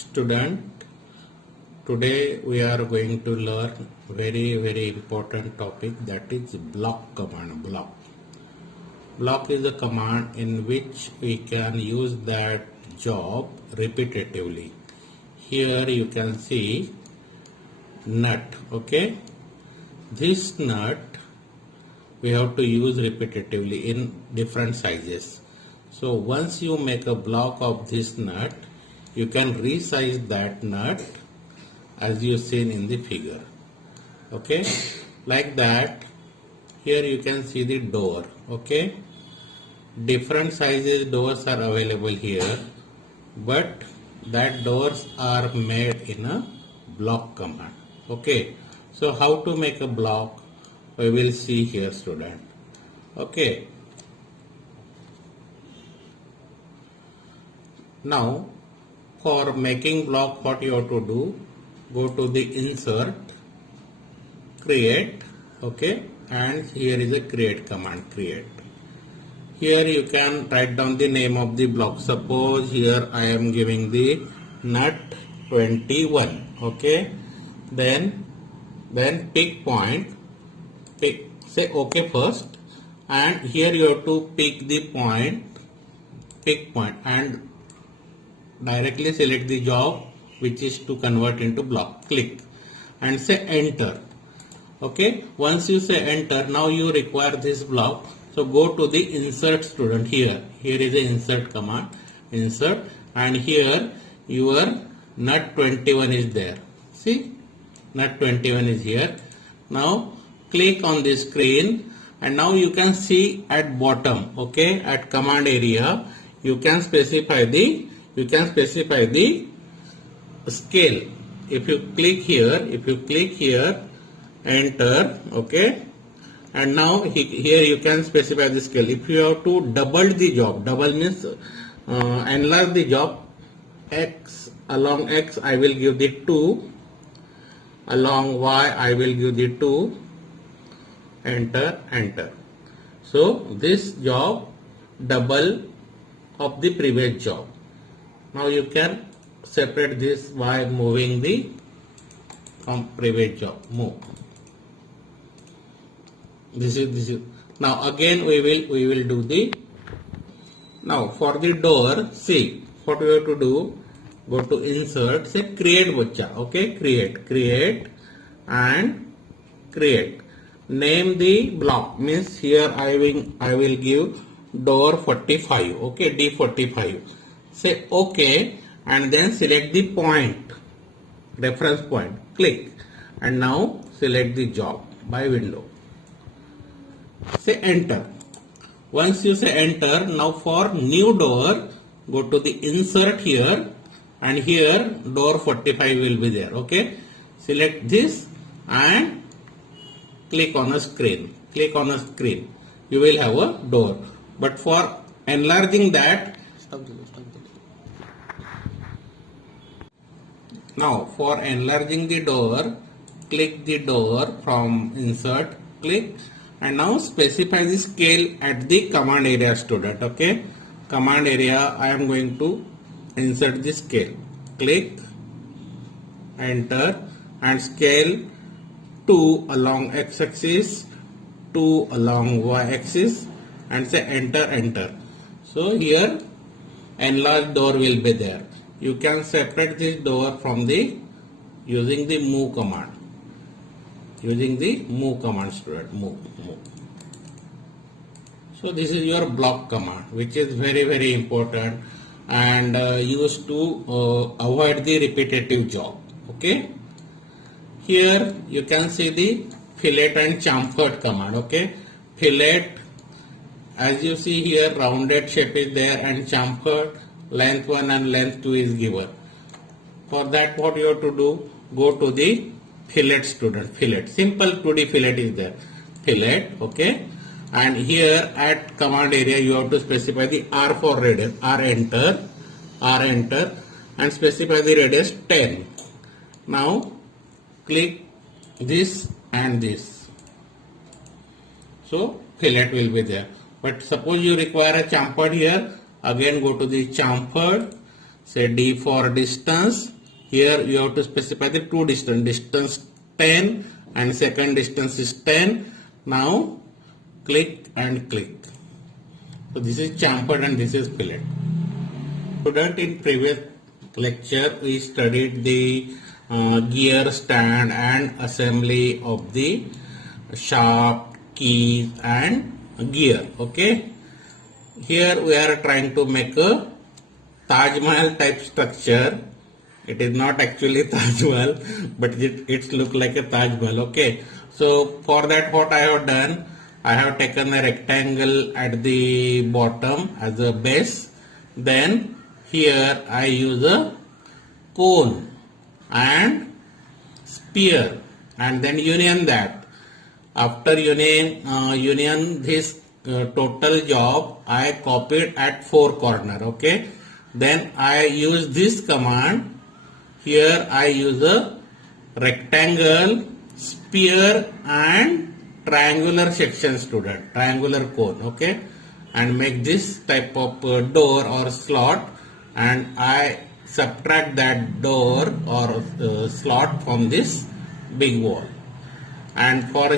Student, today we are going to learn very important topic, that is block command. Block is a command in which we can use that job repetitively. Here you can see nut. Okay, this nut we have to use repetitively in different sizes. So once you make a block of this nut, you can resize that nut as you seen in the figure. Okay, like that. Here you can see the door. Okay, different sizes doors are available here, but that doors are made in a block command. Okay, so how to make a block we will see here, student. Okay, now for making block, what you have to do, go to the insert, create. Okay, and here is a create command, create. Here you can write down the name of the block. Suppose here I am giving the nut 21. Okay, then pick point, say OK first, and here you have to pick the point, and directly select the job which is to convert into block. Click and say enter. Okay, once you say enter, now you require this block. So go to the insert, student. Here is the insert command, insert, and here your nut 21 is there. See, nut 21 is here. Now click on the screen, and now you can see at bottom, okay, at command area, you can specify the scale. If you click here, enter. Okay, and now here you can specify the scale. If you have to double the job, double means enlarge the job, x, along x I will give the 2, along y I will give the 2, enter. So this job double of the previous job. Now you can separate this by moving the previous job. Move. This is. Now again we will do the. Now for the door, see what we have to do. Go to insert. Say create bacha. Okay, create and create. Name the block, means here I will give door 45. Okay, D45. Say OK, and then select the point, reference point. Click, and now select the job by window. Say enter. Once you say enter, now for new door, go to the insert here, and here door 45 will be there. Okay, select this and click on a screen. You will have a door. But for enlarging that, now for enlarging the door, click the door from insert, click, and now specify the scale at the command area, student. Okay, command area I am going to insert the scale. Click, enter, and scale 2 along x-axis, 2 along y-axis, and say enter. So here enlarged door will be there. You can separate this door from using the move command. Student, move. So this is your block command, which is very important and used to avoid the repetitive job. Okay. Here you can see the fillet and chamfered command. Okay, fillet, as you see here, rounded shape is there, and chamfered, length 1 and length 2 is given. For that, what you have to do, go to the fillet, student. Fillet, simple 2D fillet is there. Fillet, okay, and here at command area you have to specify the R for radius. R enter, and specify the radius 10. Now click this and this. So fillet will be there. But suppose you require a chamfered here, again go to the chamfered, say D for distance. Here you have to specify the two distance 10 and second distance is 10. Now click and click. So this is chamfered and this is fillet. Student, in previous lecture we studied the gear stand and assembly of the shaft, keys and gear. Okay. Here we are trying to make a Taj Mahal type structure. It is not actually Taj Mahal, but it looks like a Taj Mahal. Okay. So for that, what I have done, I have taken a rectangle at the bottom as a base. Then here I use a cone and sphere and then union that. After union this total job I copied at four corner. Okay. Then I use this command. Here I use a rectangle, sphere and triangular section, student, triangular cone. Okay. And make this type of door or slot, and I subtract that door or slot from this big wall. And for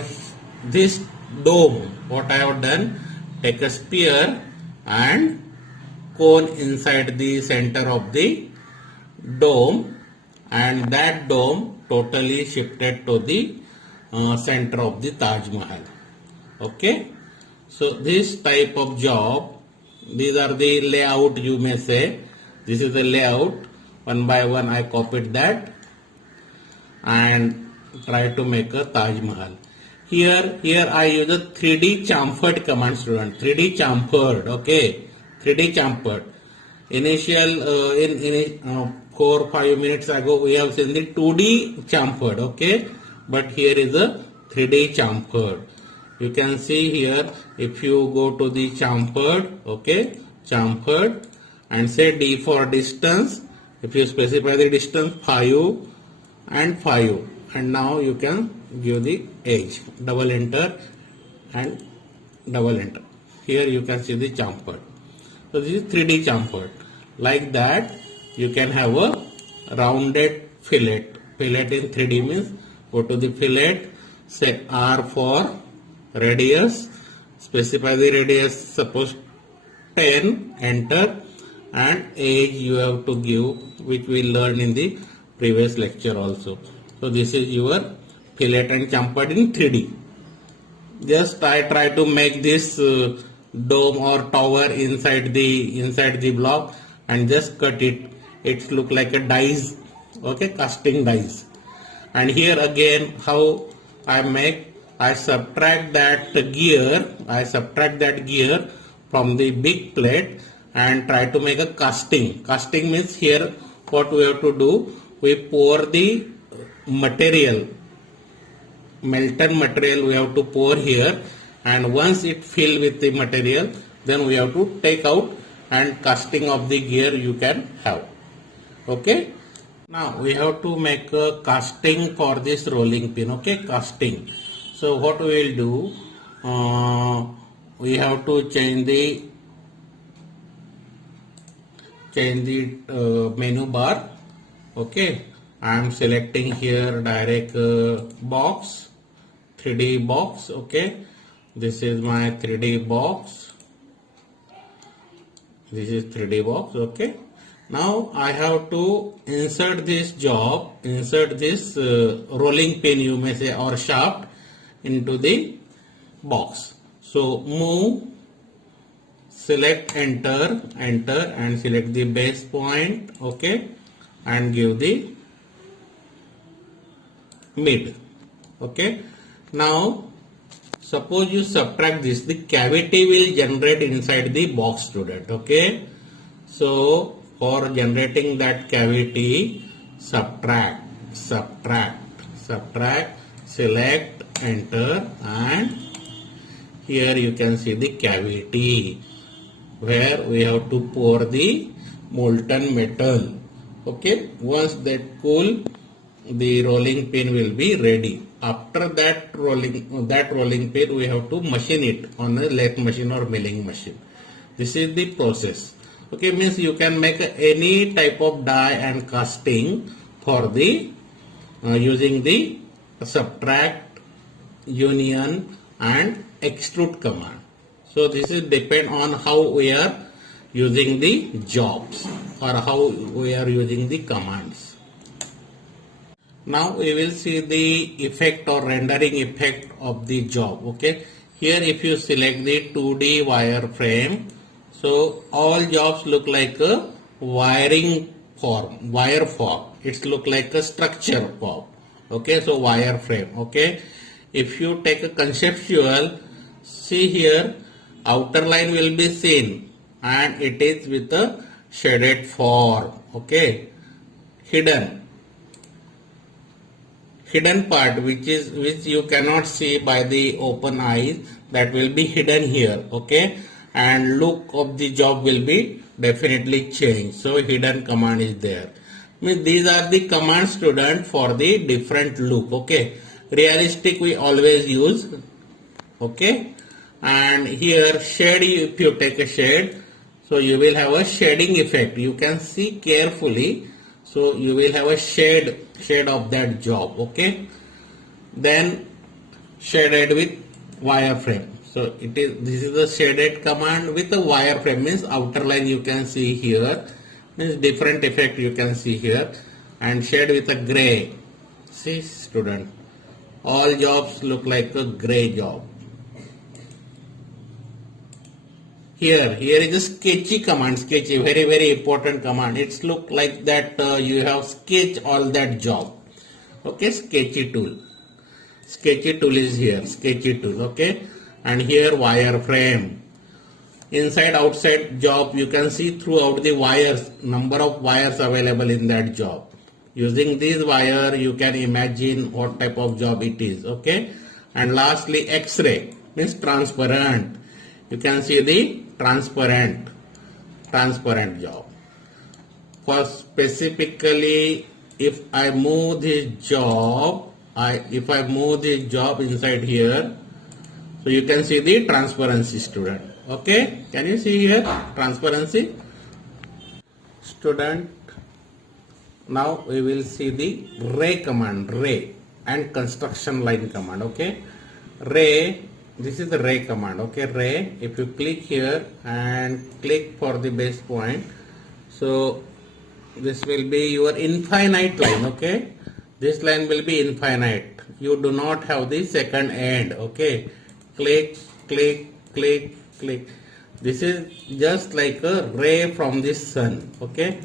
this dome, what I have done, take a sphere and cone inside the center of the dome, and that dome totally shifted to the center of the Taj Mahal. Okay. So this type of job, these are the layout, you may say. This is the layout. One by one I copied that and try to make a Taj Mahal. Here I use a 3D chamfered command, student. 3D chamfered. Okay. 3D chamfered. Initial in 4 or 5 minutes ago we have seen the 2D chamfered. Okay. But here is a 3D chamfered. You can see here, if you go to the chamfered, okay, chamfered, and say D for distance. If you specify the distance 5 and 5, and now you can give the edge, double enter and double enter. Here you can see the chamfered. So this is 3D chamfered. Like that you can have a rounded fillet. Fillet in 3D means, go to the fillet, say R for radius, specify the radius, suppose 10, enter, and edge you have to give, which we learned in the previous lecture also. So this is your fillet and chamfered in 3D. Just I try to make this dome or tower inside the block and just cut it. It look like a dice, okay, casting dice. And here again how I subtract that gear from the big plate and try to make a casting. Casting means here what we have to do, we pour the material, molten material we have to pour here, and once it fill with the material, then we have to take out, and casting of the gear you can have. Okay. Now we have to make a casting for this rolling pin. Okay, casting. So what we will do, we have to change the menu bar. Okay, I am selecting here direct box, 3D box. Okay, this is my 3D box. This is 3D box. Okay. Now I have to insert this rolling pin, you may say, or shaft into the box. So move, select enter and select the base point. Okay, and give the mid. Okay. Now suppose you subtract this, the cavity will generate inside the box, student. Okay. So for generating that cavity, subtract, select, enter, and here you can see the cavity where we have to pour the molten metal. Okay, once that cool, the rolling pin will be ready. After that rolling pin, we have to machine it on a lathe machine or milling machine. This is the process. Okay, means you can make any type of die and casting for the using the subtract, union and extrude command. So this is depend on how we are using the jobs or how we are using the commands. Now we will see the effect or rendering effect of the job. Okay, here if you select the 2D wireframe, so all jobs look like a wiring form, wire form. It's look like a structure form. Okay, so wireframe. Okay, if you take a conceptual, see here, outer line will be seen and it is with a shaded form. Okay, hidden part which you cannot see by the open eyes, that will be hidden here. Okay, and look of the job will be definitely changed. So hidden command is there. Means these are the commands, student, for the different look. Okay, realistic we always use. Okay, and here shade, if you take a shade, so you will have a shading effect. You can see carefully. So you will have a shade of that job. Okay, then shaded with wireframe. So this is a shaded command with a wireframe, means outer line you can see here, means different effect you can see here, and shade with a gray. See student, all jobs look like a gray job. Here is a sketchy command, sketchy, very important command. It's look like that you have sketch all that job. Okay, sketchy tool is here, sketchy tool. Okay, and here wireframe. Inside outside job you can see throughout the wires, number of wires available in that job. Using this wire you can imagine what type of job it is. Okay, and lastly X-ray, means transparent. You can see the transparent job. For specifically, if I move this job, if I move this job inside here, so you can see the transparency, student. Okay, can you see here transparency, student? Now we will see the ray command, ray and construction line command. Okay, ray. This is the ray command. Okay, ray. If you click here and click for the base point, so this will be your infinite line. Okay, this line will be infinite. You do not have the second end. Okay, click. This is just like a ray from the sun. Okay,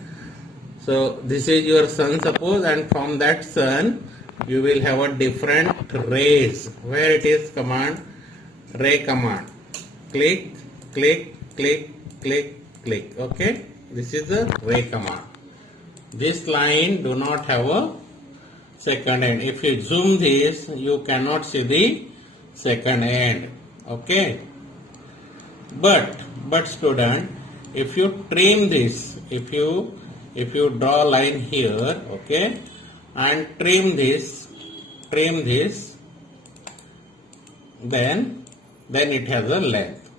so this is your sun, suppose, and from that sun you will have a different rays. Where it is command? Ray command. Click. Okay, this is the ray command. This line do not have a second end. If you zoom this, you cannot see the second end. Okay, but student, if you trim this, if you draw a line here, okay, and trim this, then it has a length.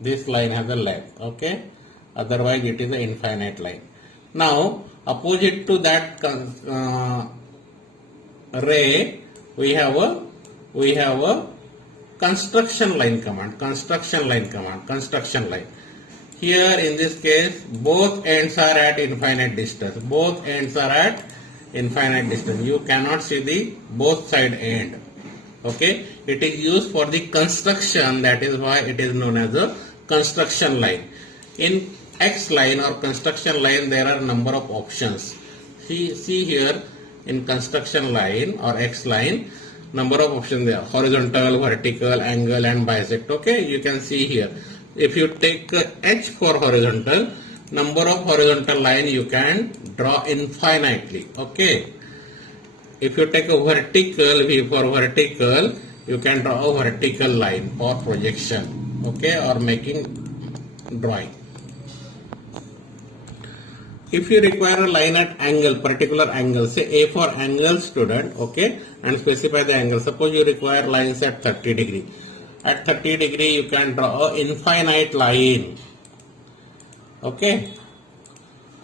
This line has a length. Okay, otherwise it is an infinite line. Now opposite to that ray, we have a construction line command. Construction line. Here in this case, both ends are at infinite distance. You cannot see the both side end. Okay, it is used for the construction. That is why it is known as a construction line. In X line or construction line, there are number of options. See here in construction line or X line, number of options there: horizontal, vertical, angle, and bisect. Okay, you can see here. If you take H for horizontal, number of horizontal line you can draw infinitely. Okay. If you take a vertical, V for vertical, you can draw a vertical line for projection. Okay, or making drawing. If you require a line at angle, particular angle, say A for angle, student, okay, and specify the angle. Suppose you require lines at 30 degree. At 30 degree, you can draw an infinite line. Okay.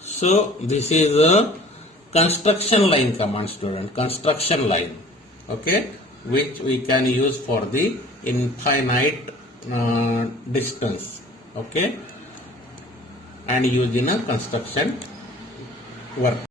So this is a construction line command, student. Construction line. Okay, which we can use for the infinite distance. Okay, and use in a construction work.